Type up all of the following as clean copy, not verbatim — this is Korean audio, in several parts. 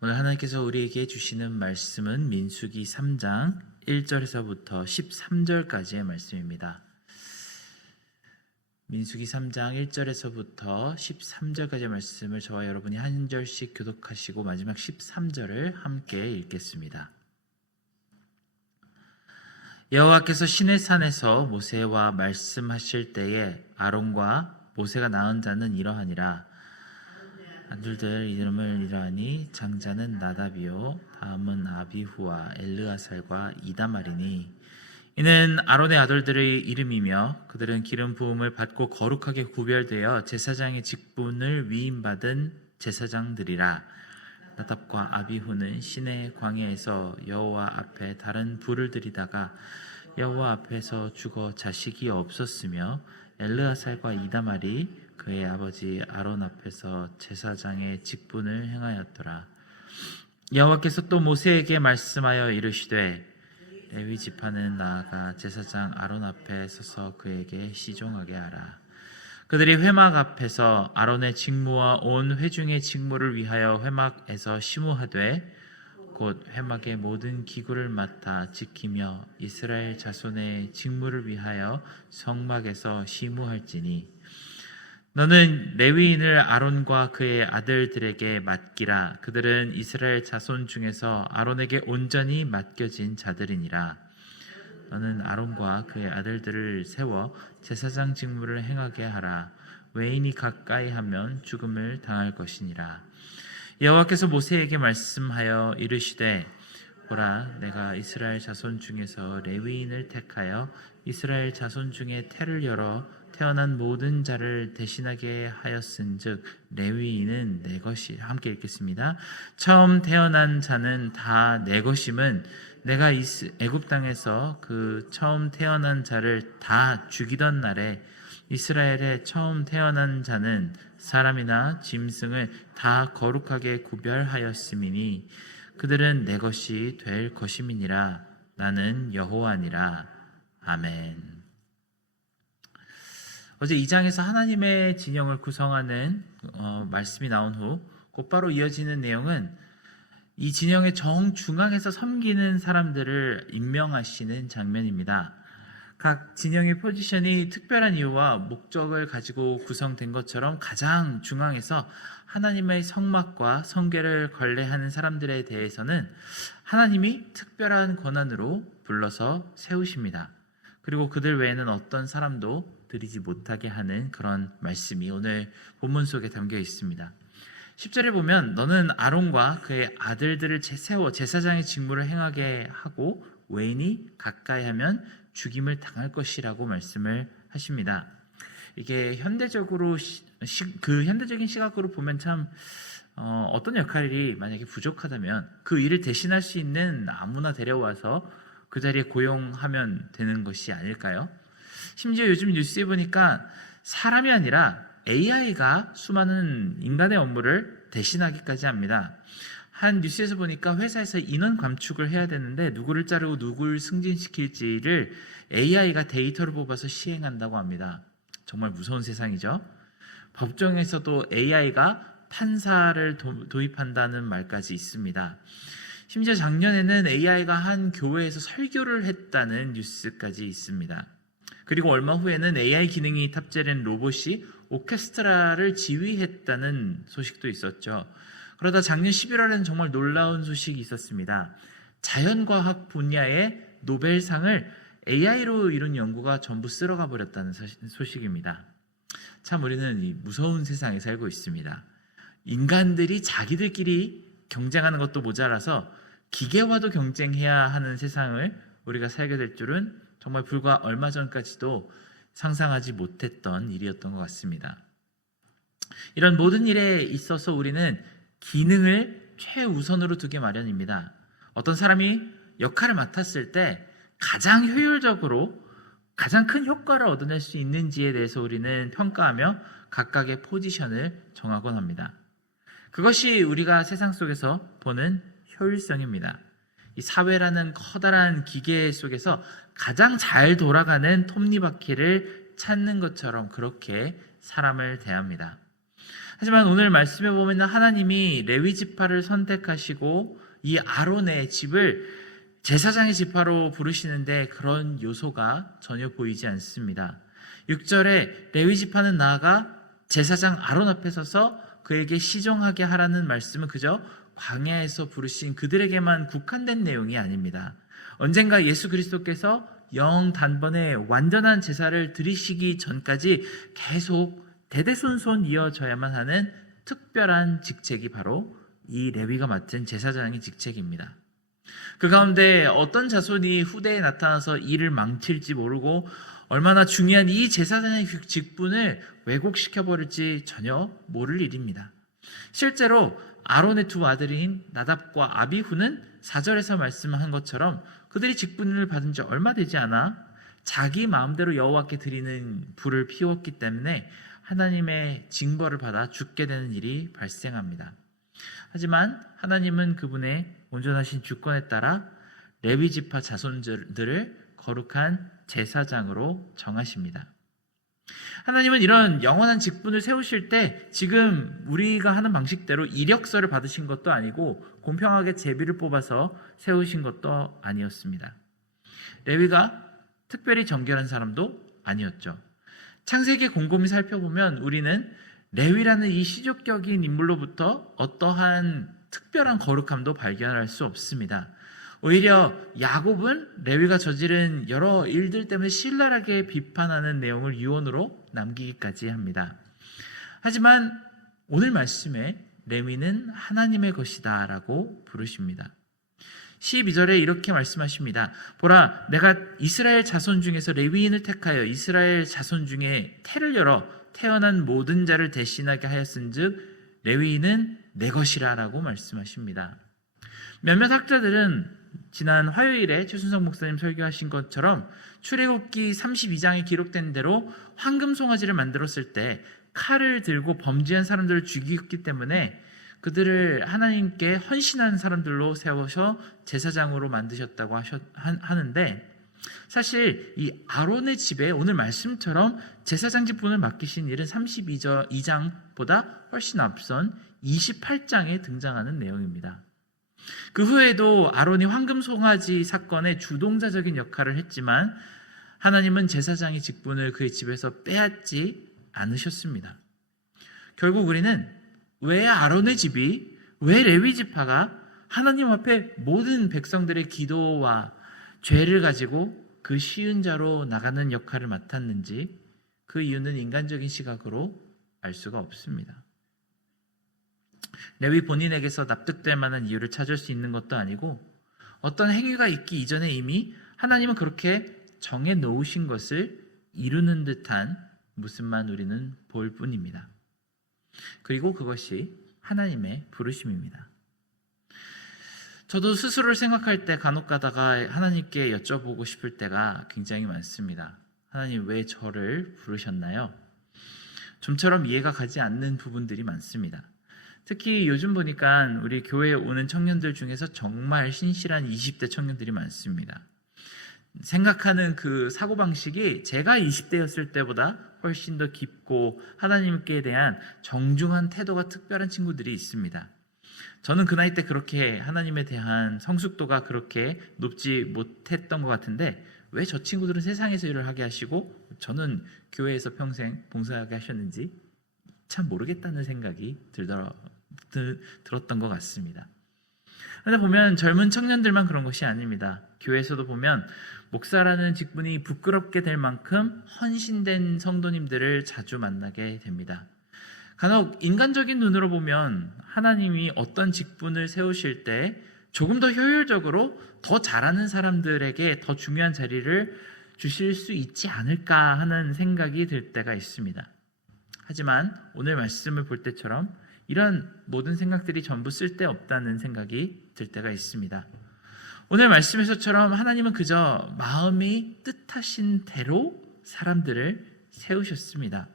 오늘 하나님께서 우리에게 주시는 말씀은 민수기 3장 1절에서부터 13절까지의 말씀입니다. 민수기 3장 1절에서부터 13절까지의 말씀을 저와 여러분이 한 절씩 교독하시고 마지막 13절을 함께 읽겠습니다. 여호와께서 시내산에서 모세와 말씀하실 때에 아론과 모세가 낳은 자는 이러하니라. 아들들 이름을 이러하니 장자는 나답이요 다음은 아비후와 엘르아살과 이다말이니 이는 아론의 아들들의 이름이며 그들은 기름 부음을 받고 거룩하게 구별되어 제사장의 직분을 위임받은 제사장들이라. 나답과 아비후는 시내 광야에서 여호와 앞에 다른 불을 들이다가 여호와 앞에서 죽어 자식이 없었으며 엘르아살과 이다말이 그의 아버지 아론 앞에서 제사장의 직분을 행하였더라. 여호와께서 또 모세에게 말씀하여 이르시되 레위 지파는 나아가 제사장 아론 앞에 서서 그에게 시종하게 하라. 그들이 회막 앞에서 아론의 직무와 온 회중의 직무를 위하여 회막에서 심우하되 곧 회막의 모든 기구를 맡아 지키며 이스라엘 자손의 직무를 위하여 성막에서 심우할지니 너는 레위인을 아론과 그의 아들들에게 맡기라. 그들은 이스라엘 자손 중에서 아론에게 온전히 맡겨진 자들이니라. 너는 아론과 그의 아들들을 세워 제사장 직무를 행하게 하라. 외인이 가까이 하면 죽음을 당할 것이니라. 여호와께서 모세에게 말씀하여 이르시되 보라 내가 이스라엘 자손 중에서 레위인을 택하여 이스라엘 자손 중에 태를 열어 태어난 모든 자를 대신하게 하였은즉 레위인은 내 것이. 함께 읽겠습니다. 처음 태어난 자는 다 내 것임은 내가 애굽 땅에서 그 처음 태어난 자를 다 죽이던 날에 이스라엘의 처음 태어난 자는 사람이나 짐승을 다 거룩하게 구별하였음이니 그들은 내 것이 될 것임이니라. 나는 여호와니라. 아멘. 어제 2장에서 하나님의 진영을 구성하는 말씀이 나온 후 곧바로 이어지는 내용은 이 진영의 정중앙에서 섬기는 사람들을 임명하시는 장면입니다. 각 진영의 포지션이 특별한 이유와 목적을 가지고 구성된 것처럼 가장 중앙에서 하나님의 성막과 성궤를 관리하는 사람들에 대해서는 하나님이 특별한 권한으로 불러서 세우십니다. 그리고 그들 외에는 어떤 사람도 드리지 못하게 하는 그런 말씀이 오늘 본문 속에 담겨 있습니다. 10절에 보면 너는 아론과 그의 아들들을 세워 제사장의 직무를 행하게 하고 외인이 가까이 하면 죽임을 당할 것이라고 말씀을 하십니다. 이게 현대적으로 현대적인 시각으로 보면 참 어떤 역할이 만약에 부족하다면 그 일을 대신할 수 있는 아무나 데려와서 그 자리에 고용하면 되는 것이 아닐까요? 심지어 요즘 뉴스에 보니까 사람이 아니라 AI가 수많은 인간의 업무를 대신하기까지 합니다. 한 뉴스에서 보니까 회사에서 인원 감축을 해야 되는데 누구를 자르고 누구를 승진시킬지를 AI가 데이터를 뽑아서 시행한다고 합니다. 정말 무서운 세상이죠. 법정에서도 AI가 판사를 도입한다는 말까지 있습니다. 심지어 작년에는 AI가 한 교회에서 설교를 했다는 뉴스까지 있습니다. 그리고 얼마 후에는 AI 기능이 탑재된 로봇이 오케스트라를 지휘했다는 소식도 있었죠. 그러다 작년 11월에는 정말 놀라운 소식이 있었습니다. 자연과학 분야의 노벨상을 AI로 이룬 연구가 전부 쓸어가 버렸다는 소식입니다. 참 우리는 이 무서운 세상에 살고 있습니다. 인간들이 자기들끼리 경쟁하는 것도 모자라서 기계와도 경쟁해야 하는 세상을 우리가 살게 될 줄은 정말 불과 얼마 전까지도 상상하지 못했던 일이었던 것 같습니다. 이런 모든 일에 있어서 우리는 기능을 최우선으로 두기 마련입니다. 어떤 사람이 역할을 맡았을 때 가장 효율적으로 가장 큰 효과를 얻어낼 수 있는지에 대해서 우리는 평가하며 각각의 포지션을 정하곤 합니다. 그것이 우리가 세상 속에서 보는 효율성입니다. 이 사회라는 커다란 기계 속에서 가장 잘 돌아가는 톱니바퀴를 찾는 것처럼 그렇게 사람을 대합니다. 하지만 오늘 말씀에 보면 하나님이 레위 지파를 선택하시고 이 아론의 집을 제사장의 지파로 부르시는데 그런 요소가 전혀 보이지 않습니다. 6절에 레위 지파는 나아가 제사장 아론 앞에 서서 그에게 시종하게 하라는 말씀은 그저 광야에서 부르신 그들에게만 국한된 내용이 아닙니다. 언젠가 예수 그리스도께서 영 단번에 완전한 제사를 드리시기 전까지 계속 대대손손 이어져야만 하는 특별한 직책이 바로 이 레위가 맡은 제사장의 직책입니다. 그 가운데 어떤 자손이 후대에 나타나서 이를 망칠지 모르고 얼마나 중요한 이 제사장의 직분을 왜곡시켜버릴지 전혀 모를 일입니다. 실제로 아론의 두 아들인 나답과 아비후는 4절에서 말씀한 것처럼 그들이 직분을 받은 지 얼마 되지 않아 자기 마음대로 여호와께 드리는 불을 피웠기 때문에 하나님의 징벌을 받아 죽게 되는 일이 발생합니다. 하지만 하나님은 그분의 온전하신 주권에 따라 레위 지파 자손들을 거룩한 제사장으로 정하십니다. 하나님은 이런 영원한 직분을 세우실 때 지금 우리가 하는 방식대로 이력서를 받으신 것도 아니고 공평하게 제비를 뽑아서 세우신 것도 아니었습니다. 레위가 특별히 정결한 사람도 아니었죠. 창세기 곰곰이 살펴보면 우리는 레위라는 이 시족격인 인물로부터 어떠한 특별한 거룩함도 발견할 수 없습니다. 오히려 야곱은 레위가 저지른 여러 일들 때문에 신랄하게 비판하는 내용을 유언으로 남기기까지 합니다. 하지만 오늘 말씀에 레위는 하나님의 것이다 라고 부르십니다. 12절에 이렇게 말씀하십니다. 보라, 내가 이스라엘 자손 중에서 레위인을 택하여 이스라엘 자손 중에 태를 열어 태어난 모든 자를 대신하게 하였은즉 레위인은 내 것이라 라고 말씀하십니다. 몇몇 학자들은 지난 화요일에 최순석 목사님 설교하신 것처럼 출애굽기 32장에 기록된 대로 황금 송아지를 만들었을 때 칼을 들고 범죄한 사람들을 죽이기 때문에 그들을 하나님께 헌신한 사람들로 세워서 제사장으로 만드셨다고 하는데 사실 이 아론의 집에 오늘 말씀처럼 제사장 직분을 맡기신 일은 32장보다 훨씬 앞선 28장에 등장하는 내용입니다. 그 후에도 아론이 황금 송아지 사건의 주동자적인 역할을 했지만 하나님은 제사장의 직분을 그의 집에서 빼앗지 않으셨습니다. 결국 우리는 왜 아론의 집이, 왜 레위 지파가 하나님 앞에 모든 백성들의 기도와 죄를 가지고 그 쉬운 자로 나가는 역할을 맡았는지 그 이유는 인간적인 시각으로 알 수가 없습니다. 레위 본인에게서 납득될 만한 이유를 찾을 수 있는 것도 아니고 어떤 행위가 있기 이전에 이미 하나님은 그렇게 정해 놓으신 것을 이루는 듯한 모습만 우리는 볼 뿐입니다. 그리고 그것이 하나님의 부르심입니다. 저도 스스로를 생각할 때 간혹 가다가 하나님께 여쭤보고 싶을 때가 굉장히 많습니다. 하나님 왜 저를 부르셨나요? 좀처럼 이해가 가지 않는 부분들이 많습니다. 특히 요즘 보니까 우리 교회에 오는 청년들 중에서 정말 신실한 20대 청년들이 많습니다. 생각하는 그 사고방식이 제가 20대였을 때보다 훨씬 더 깊고 하나님께 대한 정중한 태도가 특별한 친구들이 있습니다. 저는 그 나이 때 그렇게 하나님에 대한 성숙도가 그렇게 높지 못했던 것 같은데 왜 저 친구들은 세상에서 일을 하게 하시고 저는 교회에서 평생 봉사하게 하셨는지 참 모르겠다는 생각이 들었던 것 같습니다. 그런데 보면 젊은 청년들만 그런 것이 아닙니다. 교회에서도 보면 목사라는 직분이 부끄럽게 될 만큼 헌신된 성도님들을 자주 만나게 됩니다. 간혹 인간적인 눈으로 보면 하나님이 어떤 직분을 세우실 때 조금 더 효율적으로 더 잘하는 사람들에게 더 중요한 자리를 주실 수 있지 않을까 하는 생각이 들 때가 있습니다. 하지만 오늘 말씀을 볼 때처럼 이런 모든 생각들이 전부 쓸데없다는 생각이 들 때가 있습니다. 오늘 말씀에서처럼 하나님은 그저 마음이 뜻하신 대로 사람들을 세우셨습니다.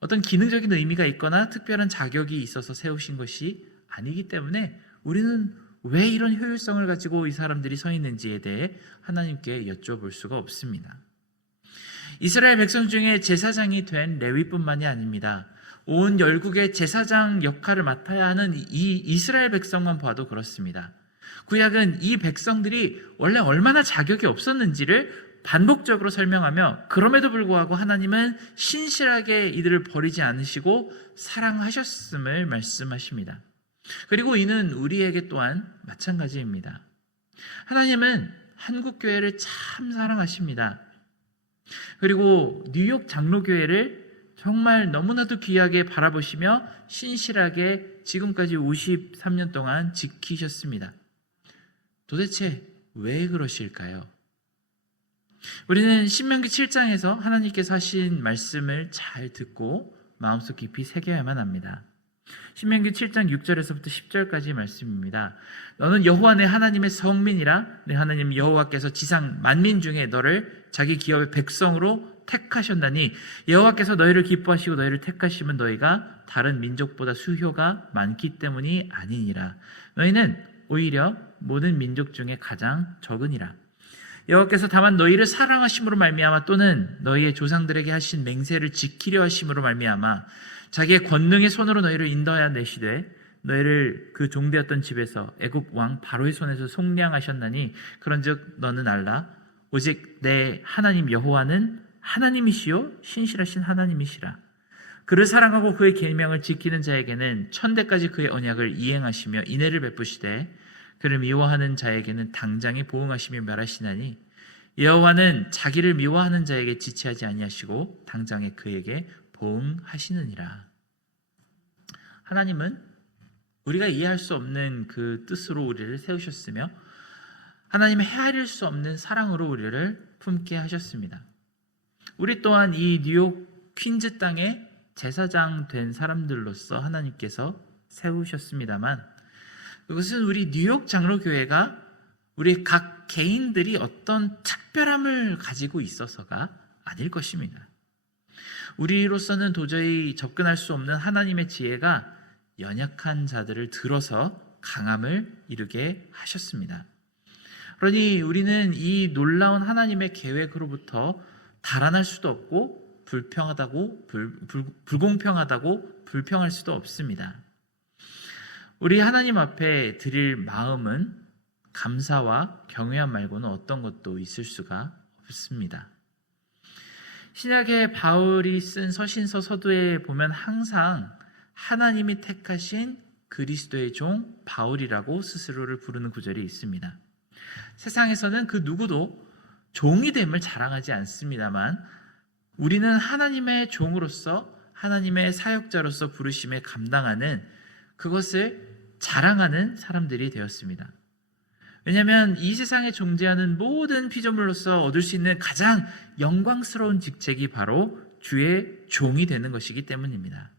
어떤 기능적인 의미가 있거나 특별한 자격이 있어서 세우신 것이 아니기 때문에 우리는 왜 이런 효율성을 가지고 이 사람들이 서 있는지에 대해 하나님께 여쭤볼 수가 없습니다. 이스라엘 백성 중에 제사장이 된 레위뿐만이 아닙니다. 온 열국의 제사장 역할을 맡아야 하는 이 이스라엘 백성만 봐도 그렇습니다. 구약은 이 백성들이 원래 얼마나 자격이 없었는지를 반복적으로 설명하며, 그럼에도 불구하고 하나님은 신실하게 이들을 버리지 않으시고 사랑하셨음을 말씀하십니다. 그리고 이는 우리에게 또한 마찬가지입니다. 하나님은 한국교회를 참 사랑하십니다. 그리고 뉴욕 장로교회를 정말 너무나도 귀하게 바라보시며 신실하게 지금까지 53년 동안 지키셨습니다. 도대체 왜 그러실까요? 우리는 신명기 7장에서 하나님께서 하신 말씀을 잘 듣고 마음속 깊이 새겨야만 합니다. 신명기 7장 6절에서부터 10절까지 말씀입니다. 너는 여호와 내 하나님의 성민이라. 내 하나님 여호와께서 지상 만민 중에 너를 자기 기업의 백성으로 택하셨나니 여호와께서 너희를 기뻐하시고 너희를 택하시면 너희가 다른 민족보다 수효가 많기 때문이 아니니라. 너희는 오히려 모든 민족 중에 가장 적으니라. 여호와께서 다만 너희를 사랑하심으로 말미암아 또는 너희의 조상들에게 하신 맹세를 지키려 하심으로 말미암아 자기의 권능의 손으로 너희를 인도하여 내시되 너희를 그 종되었던 집에서 애굽 왕 바로의 손에서 속량하셨나니 그런즉 너는 알라. 오직 내 하나님 여호와는 하나님이시요 신실하신 하나님이시라. 그를 사랑하고 그의 계명을 지키는 자에게는 천대까지 그의 언약을 이행하시며 인애를 베푸시되 그를 미워하는 자에게는 당장에 보응하시며 멸하시나니 여호와는 자기를 미워하는 자에게 지체하지 아니하시고 당장에 그에게 보응하시느니라. 하나님은 우리가 이해할 수 없는 그 뜻으로 우리를 세우셨으며 하나님의 헤아릴 수 없는 사랑으로 우리를 품게 하셨습니다. 우리 또한 이 뉴욕 퀸즈 땅에 제사장 된 사람들로서 하나님께서 세우셨습니다만 그것은 우리 뉴욕 장로교회가 우리 각 개인들이 어떤 특별함을 가지고 있어서가 아닐 것입니다. 우리로서는 도저히 접근할 수 없는 하나님의 지혜가 연약한 자들을 들어서 강함을 이루게 하셨습니다. 그러니 우리는 이 놀라운 하나님의 계획으로부터 달아날 수도 없고 불공평하다고 불평할 수도 없습니다. 우리 하나님 앞에 드릴 마음은 감사와 경외함 말고는 어떤 것도 있을 수가 없습니다. 신약의 바울이 쓴 서신서 서두에 보면 항상 하나님이 택하신 그리스도의 종 바울이라고 스스로를 부르는 구절이 있습니다. 세상에서는 그 누구도 종이 됨을 자랑하지 않습니다만 우리는 하나님의 종으로서 하나님의 사역자로서 부르심에 감당하는 그것을 자랑하는 사람들이 되었습니다. 왜냐하면 이 세상에 존재하는 모든 피조물로서 얻을 수 있는 가장 영광스러운 직책이 바로 주의 종이 되는 것이기 때문입니다.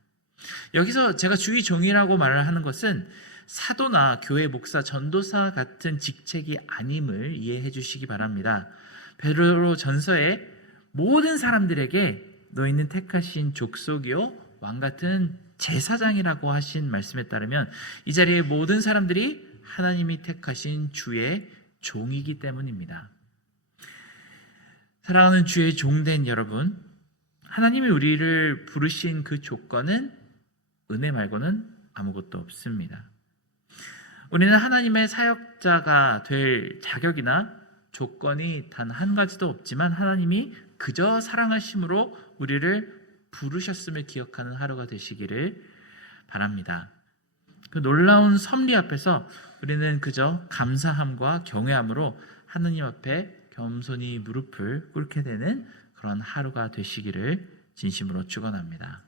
여기서 제가 주의 종이라고 말을 하는 것은 사도나 교회 목사, 전도사 같은 직책이 아님을 이해해 주시기 바랍니다. 베드로 전서에 모든 사람들에게 너희는 택하신 족속이요 왕 같은 제사장이라고 하신 말씀에 따르면 이 자리에 모든 사람들이 하나님이 택하신 주의 종이기 때문입니다. 사랑하는 주의 종된 여러분, 하나님이 우리를 부르신 그 조건은 은혜 말고는 아무것도 없습니다. 우리는 하나님의 사역자가 될 자격이나 조건이 단 한 가지도 없지만 하나님이 그저 사랑하심으로 우리를 부르셨음을 기억하는 하루가 되시기를 바랍니다. 그 놀라운 섭리 앞에서 우리는 그저 감사함과 경외함으로 하나님 앞에 겸손히 무릎을 꿇게 되는 그런 하루가 되시기를 진심으로 축원합니다.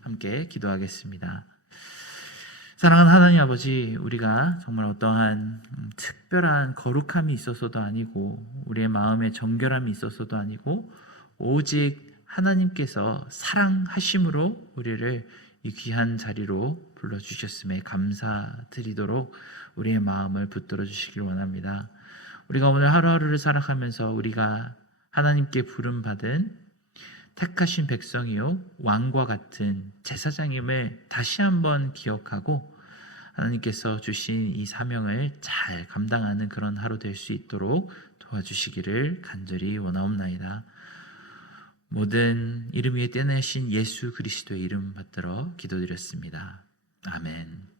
함께 기도하겠습니다. 사랑하는 하나님 아버지, 우리가 정말 어떠한 특별한 거룩함이 있어서도 아니고 우리의 마음의 정결함이 있어서도 아니고 오직 하나님께서 사랑하심으로 우리를 이 귀한 자리로 불러주셨음에 감사드리도록 우리의 마음을 붙들어 주시길 원합니다. 우리가 오늘 하루하루를 살아가면서 우리가 하나님께 부름받은 택하신 백성이요 왕과 같은 제사장임을 다시 한번 기억하고 하나님께서 주신 이 사명을 잘 감당하는 그런 하루 될 수 있도록 도와주시기를 간절히 원하옵나이다. 모든 이름 위에 떼내신 예수 그리스도의 이름 받들어 기도드렸습니다. 아멘.